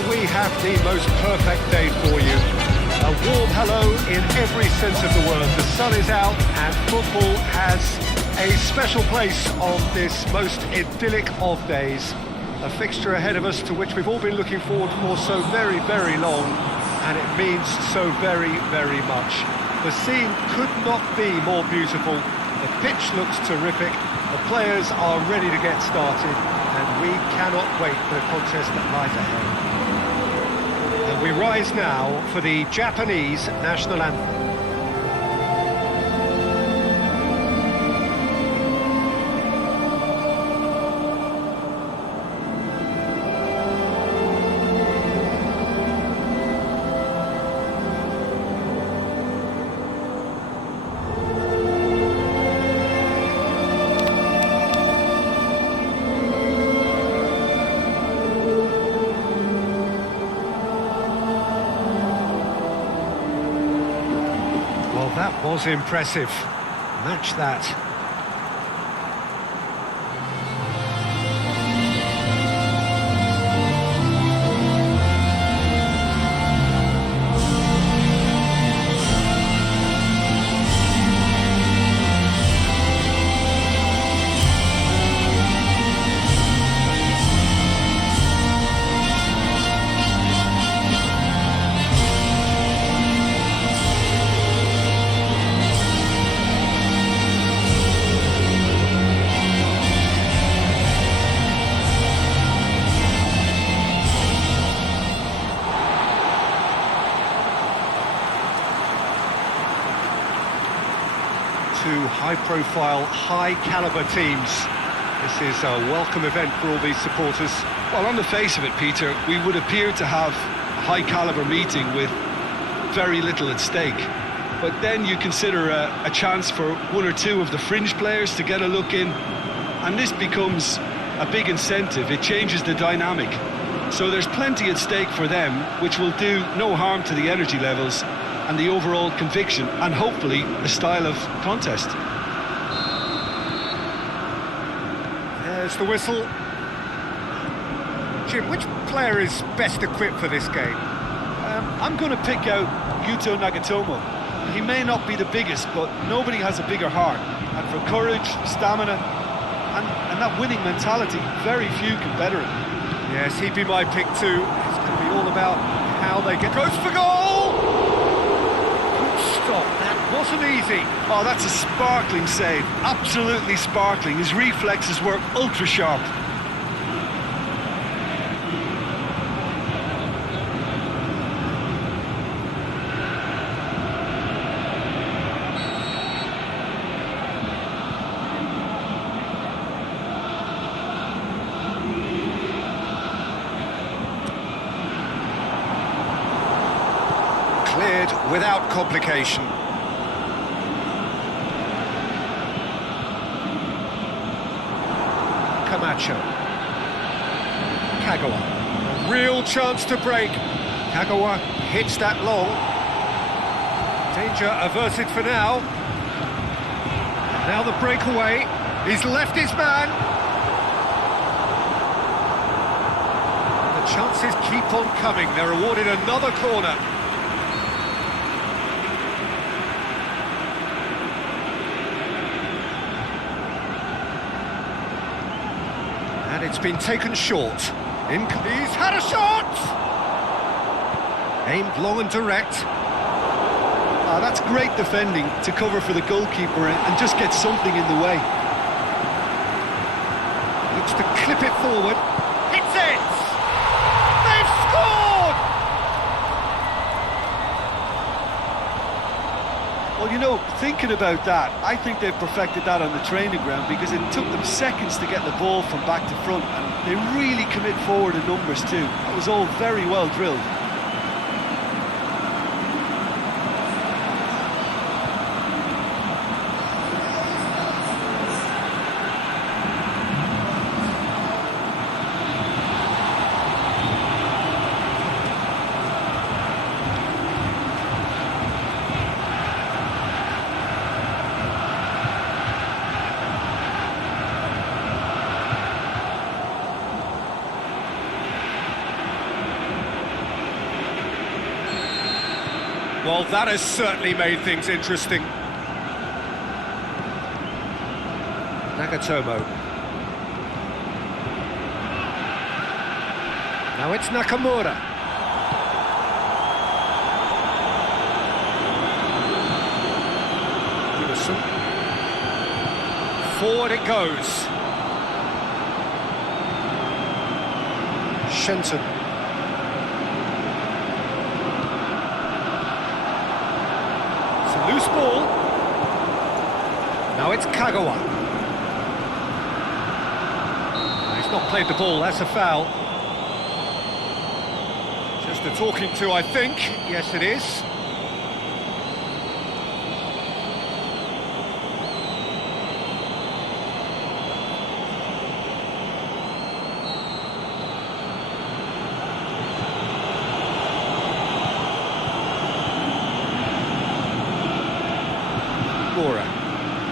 Well, we have the most perfect day for you. A warm hello in every sense of the word. The sun is out and football has a special place on this most idyllic of days. A fixture ahead of us to which we've all been looking forward for so very, very long, and it means so very, very much. The scene could not be more beautiful. The pitch looks terrific. The players are ready to get started, and we cannot wait for the contest that lies ahead. And we rise now for the Japanese national anthem. That was impressive. Match that. Two high-profile, high-caliber teams. This is a welcome event for all these supporters. Well, on the face of it, Peter, we would appear to have a high-caliber meeting with very little at stake. But then you consider a chance for one or two of the fringe players to get a look in, and this becomes a big incentive. It changes the dynamic. So there's plenty at stake for them, which will do no harm to the energy levels and the overall conviction, and hopefully the style of contest. There's the whistle. Jim, which player is best equipped for this game? I'm going to pick out Yuto Nagatomo. He may not be the biggest, but nobody has a bigger heart. And for courage, stamina, and that winning mentality, very few can better him. Yes, he'd be my pick too. It's going to be all about how they get... Goes for goal! Stop, that wasn't easy. Oh, that's a sparkling save, absolutely sparkling. His reflexes were ultra sharp. Cleared without complication. Camacho. Kagawa. A real chance to break. Kagawa hits that long. Danger averted for now. And now the breakaway. He's left his man. The chances keep on coming. They're awarded another corner. And it's been taken short. He's had a shot! Aimed long and direct. That's great defending to cover for the goalkeeper and just get something in the way. Looks to clip it forward. Hits it! They've scored! Well, you know, thinking about that, I think they've perfected that on the training ground, because it took them seconds to get the ball from back to front, and they really commit forward in numbers too. That was all very well drilled. Well, that has certainly made things interesting. Nagatomo. Now it's Nakamura. Unison. Forward it goes. Shenton. It's a loose ball. Now it's Kagawa. He's not played the ball, that's a foul. Just a talking to, I think. Yes, it is.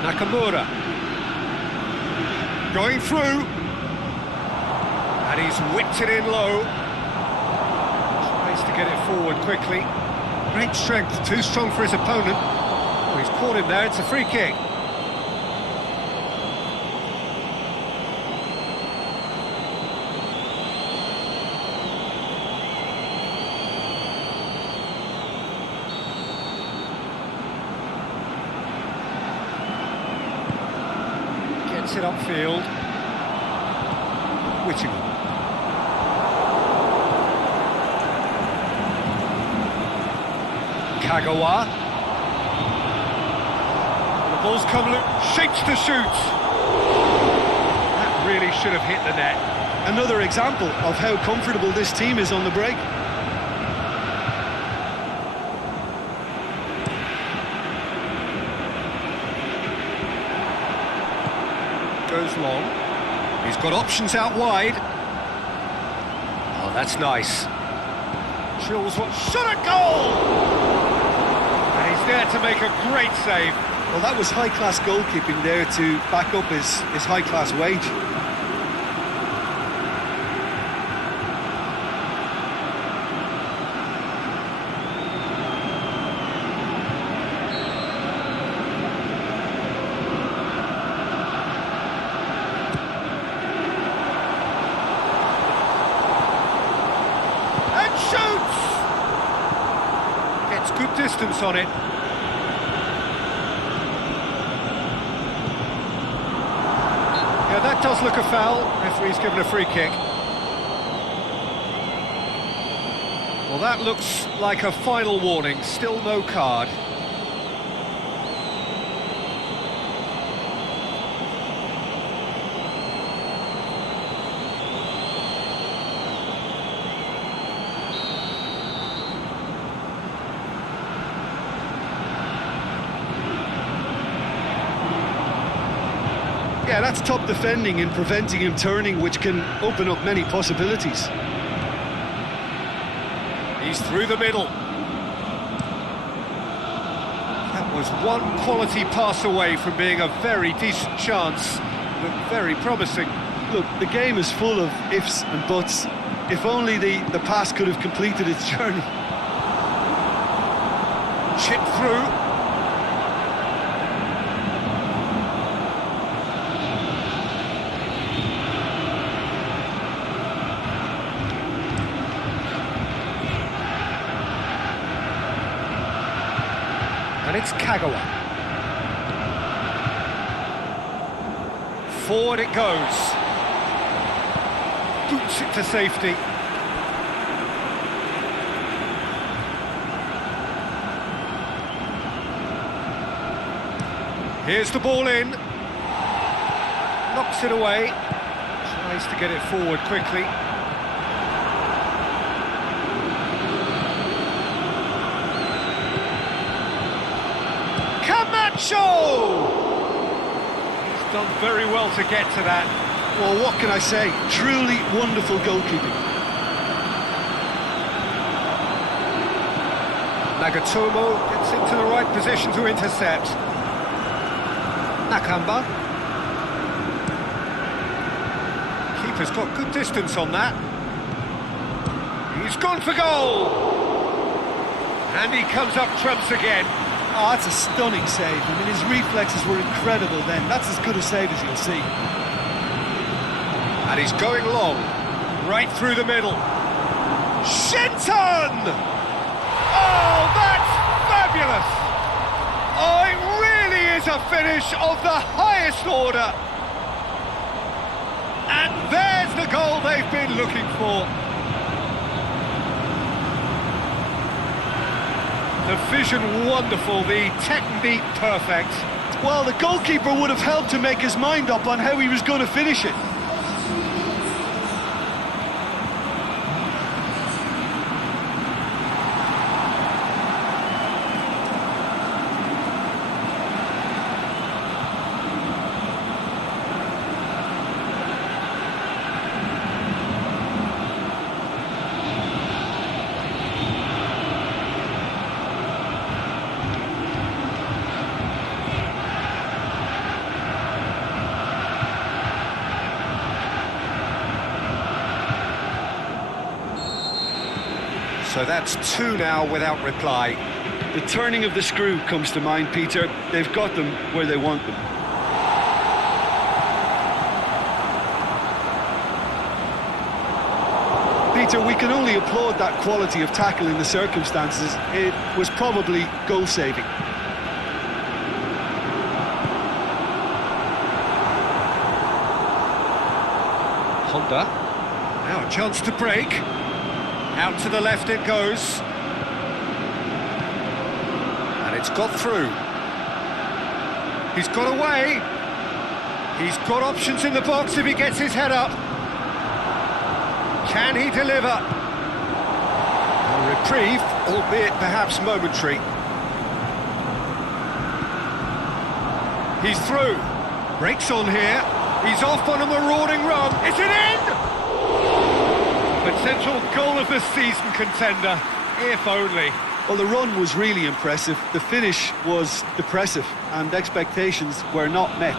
Nakamura going through, and he's whipped it in low. Tries to get it forward quickly. Great strength, too strong for his opponent. Oh, he's caught him there, it's a free kick. It upfield. Whittingham. Kagawa. The ball's come loose. Shapes to shoot. That really should have hit the net. Another example of how comfortable this team is on the break. Goes long. He's got options out wide. Oh, that's nice. Chills what shot at goal! And he's there to make a great save. Well, that was high-class goalkeeping there to back up his high-class wage. Shoots! Gets good distance on it. Yeah, that does look a foul. Referee's given a free kick. Well, that looks like a final warning. Still no card. Yeah, that's top defending and preventing him turning, which can open up many possibilities. He's through the middle. That was one quality pass away from being a very decent chance. Looked very promising. Look, the game is full of ifs and buts. If only the pass could have completed its journey. Chip through. And it's Kagawa. Forward it goes. Boots it to safety. Here's the ball in. Knocks it away. Tries to get it forward quickly. He's done very well to get to that. Well, what can I say? Truly wonderful goalkeeping. Nagatomo gets into the right position to intercept. Nakamba. Keeper's got good distance on that. He's gone for goal! And he comes up trumps again. Oh, that's a stunning save. I mean, his reflexes were incredible then. That's as good a save as you'll see. And he's going long, right through the middle. Shenton! Oh, that's fabulous! Oh, it really is a finish of the highest order. And there's the goal they've been looking for. The vision wonderful, the technique perfect. Well, the goalkeeper would have helped to make his mind up on how he was going to finish it. So that's two now without reply. The turning of the screw comes to mind, Peter. They've got them where they want them. Peter, we can only applaud that quality of tackle in the circumstances. It was probably goal-saving. Honda. Now a chance to break. Out to the left it goes. And it's got through. He's got away. He's got options in the box if he gets his head up. Can he deliver? A reprieve, albeit perhaps momentary. He's through. Breaks on here. He's off on a marauding run. Is it in? Potential goal of the season contender, if only. Well, the run was really impressive. The finish was depressive, and expectations were not met.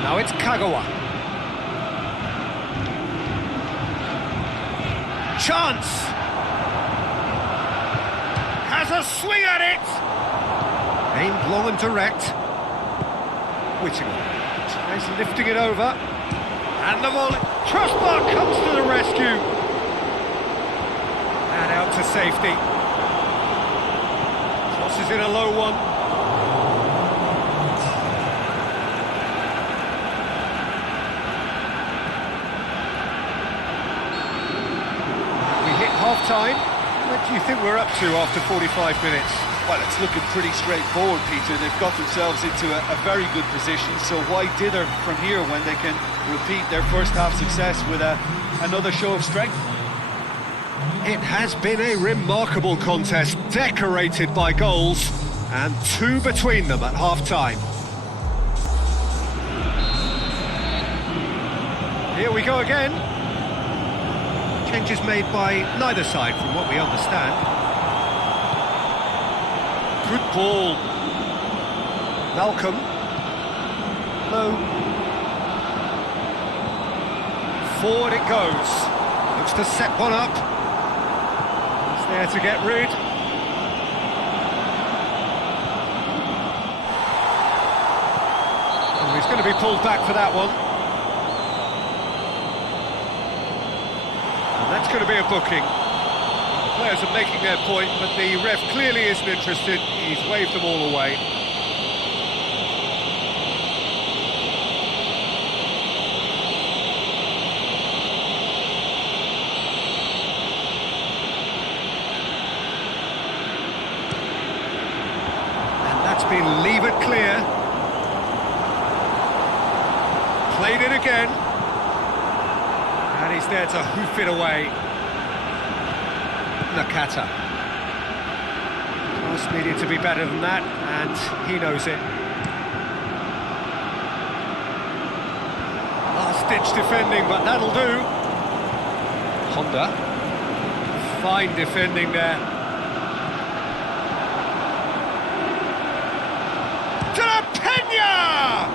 Now it's Kagawa. Chance! Has a swing at it! Aimed long and direct. Whittingham tries lifting it over. And the volley. Crossbar comes to the rescue. And out to safety. Crosses in a low one. Half-time. What do you think we're up to after 45 minutes? Well, it's looking pretty straightforward, Peter. They've got themselves into a very good position, so why dither from here when they can repeat their first half success with another show of strength? It has been a remarkable contest, decorated by goals, and two between them at half-time. Here we go again. Changes made by neither side, from what we understand. Good ball. Malcolm. Low. Forward it goes. Looks to set one up. He's there to get rid. Oh, he's going to be pulled back for that one. That's going to be a booking. The players are making their point, but the ref clearly isn't interested. He's waved them all away. And that's been levered clear. Played it again. And he's there to hoof it away. Nakata. Pass needed to be better than that, and he knows it. Last-ditch defending, but that'll do. Honda. Fine defending there. To La Peña!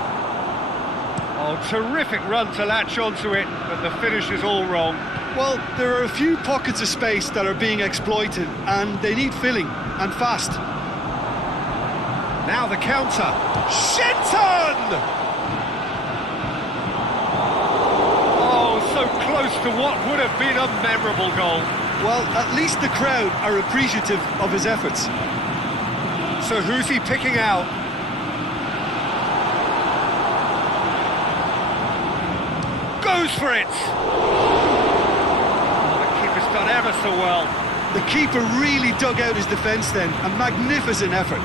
Oh, terrific run to latch onto it, but the finish is all wrong. Well, there are a few pockets of space that are being exploited, and they need filling, and fast. Now the counter. Shenton! Oh, so close to what would have been a memorable goal. Well, at least the crowd are appreciative of his efforts. So who's he picking out? Goes for it! Oh, the keeper's done ever so well. The keeper really dug out his defence then, a magnificent effort.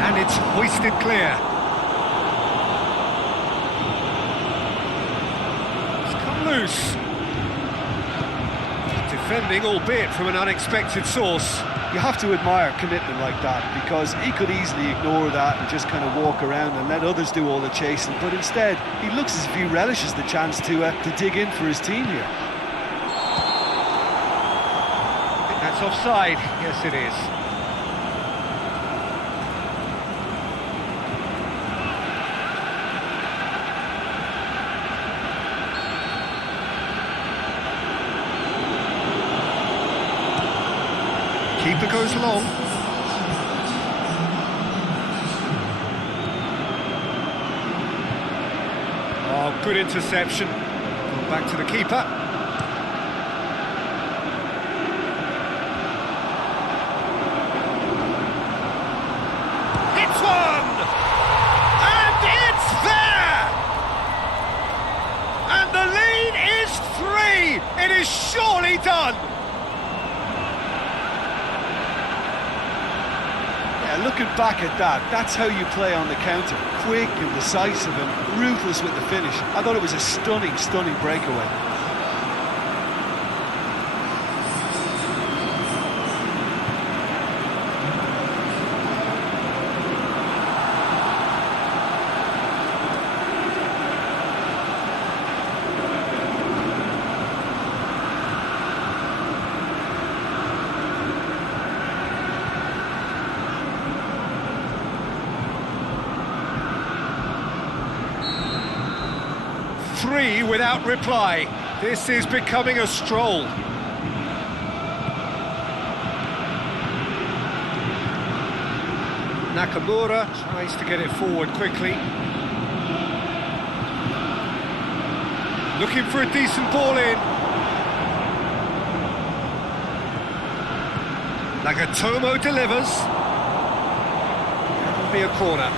And it's hoisted clear. It's come loose. Defending, albeit from an unexpected source. You have to admire commitment like that, because he could easily ignore that and just kind of walk around and let others do all the chasing, but instead he looks as if he relishes the chance to dig in for his team here. I think that's offside. Yes, it is. Keeper goes long. Oh, good interception. Back to the keeper. Hits one! And it's there! And the lead is 3! It is surely done! Looking back at that, that's how you play on the counter. Quick and decisive and ruthless with the finish. I thought it was a stunning, stunning breakaway. Three without reply. This is becoming a stroll. Nakamura tries to get it forward quickly. Looking for a decent ball in. Nagatomo delivers. That'll be a corner.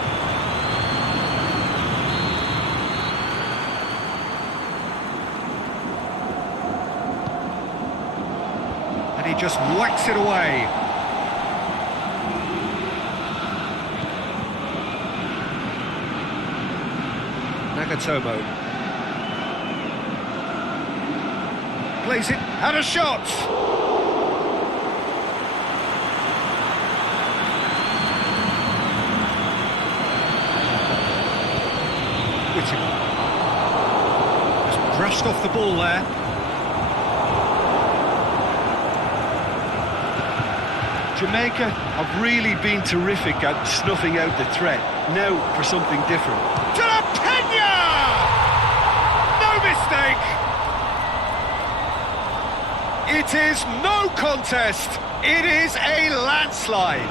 And he just whacks it away. Nagatomo. Plays it, had a shot! Whittaker. Just brushed off the ball there. Jamaica have really been terrific at snuffing out the threat. Now for something different. To La Peña! No mistake! It is no contest. It is a landslide.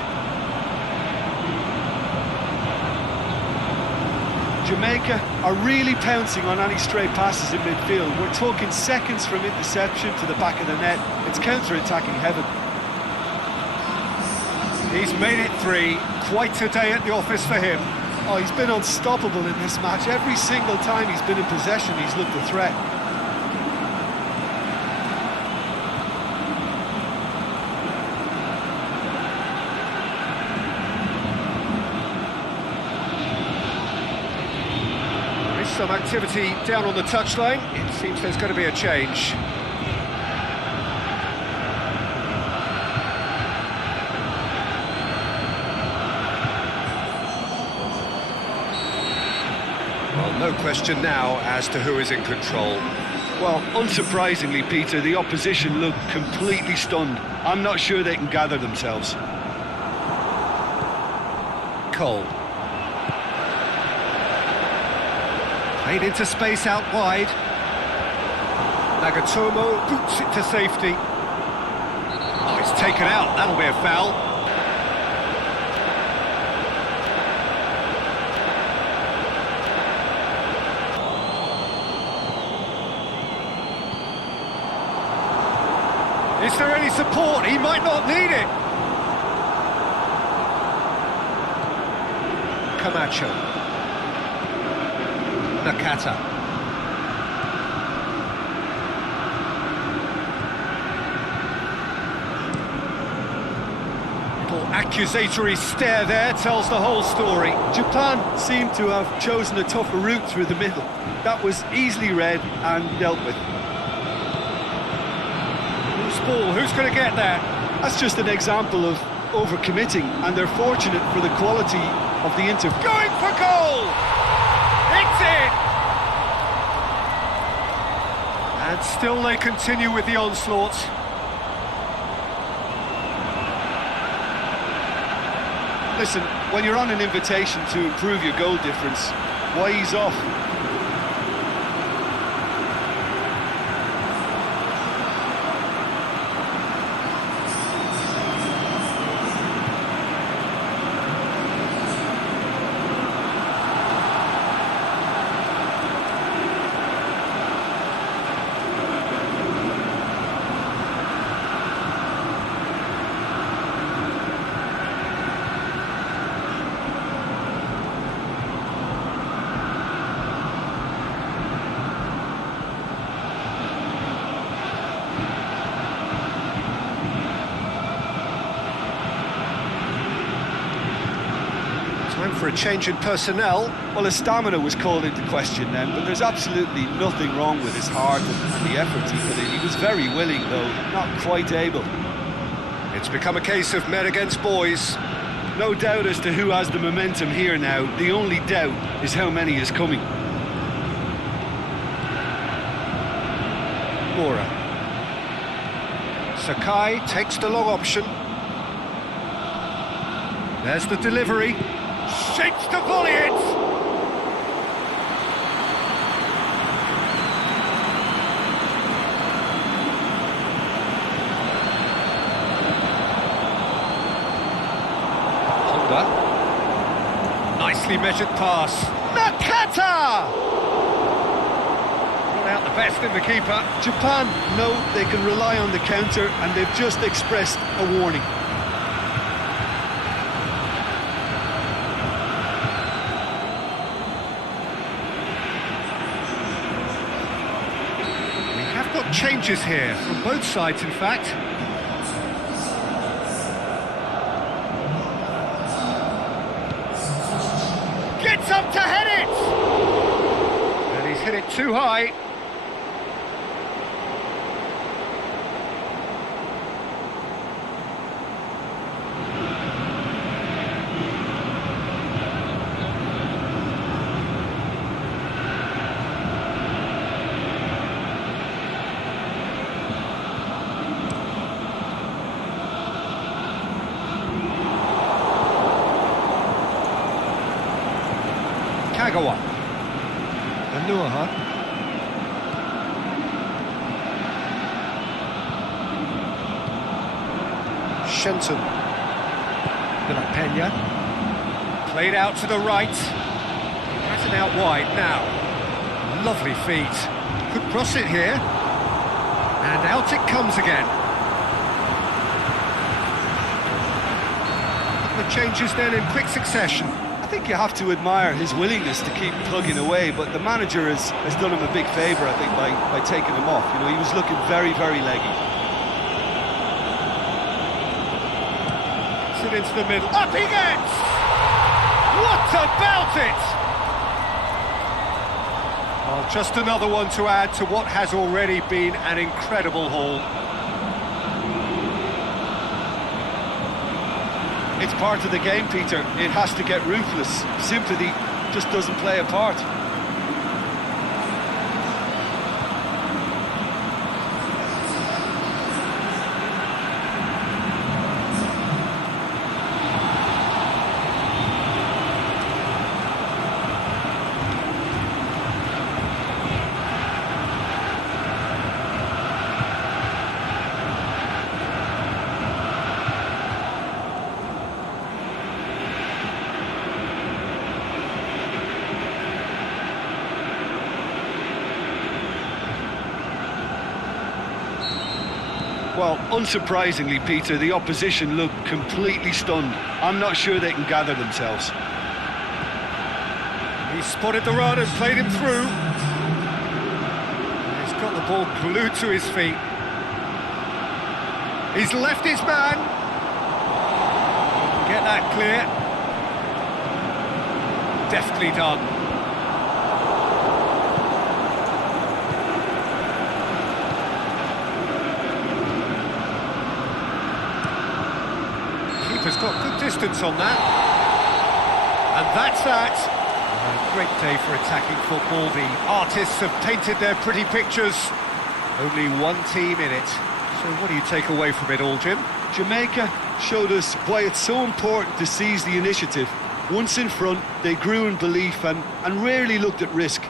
Jamaica are really pouncing on any stray passes in midfield. We're talking seconds from interception to the back of the net. It's counter-attacking heaven. He's made it 3. Quite a day at the office for him. Oh, he's been unstoppable in this match. Every single time he's been in possession, he's looked a threat. some activity down on the touchline. It seems there's going to be a change. Well, no question now as to who is in control. Well, unsurprisingly, Peter, the opposition look completely stunned. I'm not sure they can gather themselves. Cole. Played into space out wide. Nagatomo boots it to safety. Oh, it's taken out. That'll be a foul. Is there any support? He might not need it. Camacho. Nakata. Little accusatory stare there tells the whole story. Japan seemed to have chosen a tougher route through the middle. That was easily read and dealt with. Ball. Who's going to get there? That's just an example of overcommitting, and they're fortunate for the quality of the interview. Going for goal! It's in! And still they continue with the onslaught. Listen, when you're on an invitation to improve your goal difference, why ease off? Time for a change in personnel. Well, his stamina was called into question then, but there's absolutely nothing wrong with his heart and the effort he put in. He was very willing, though, not quite able. It's become a case of men against boys. No doubt as to who has the momentum here now. The only doubt is how many is coming. Mora. Sakai takes the long option. There's the delivery. Shapes to volley it! Honda. Nicely measured pass. Nakata! Brought out the best in the keeper. Japan know they can rely on the counter, and they've just expressed a warning. Changes here from both sides, in fact. Gets up to head it! And he's hit it too high. Kagawa. Anuaha. Shenton. De La Peña. Played out to the right. Has it out wide now. Lovely feet. Could cross it here. And out it comes again. The changes then in quick succession. I think you have to admire his willingness to keep plugging away, but the manager has done him a big favour, I think, by taking him off. You know, he was looking very, very leggy. Sit into the middle. Up he gets! What about it? Just another one to add to what has already been an incredible haul. It's part of the game, Peter. It has to get ruthless. Sympathy just doesn't play a part. Well, unsurprisingly, Peter, the opposition look completely stunned. I'm not sure they can gather themselves. He spotted the run and played him through. He's got the ball glued to his feet. He's left his man. Get that clear. Deftly done. Keeper's got good distance on that. And that's that. A great day for attacking football. The artists have painted their pretty pictures. Only one team in it. So what do you take away from it all, Jim? Jamaica showed us why it's so important to seize the initiative. Once in front, they grew in belief and rarely looked at risk.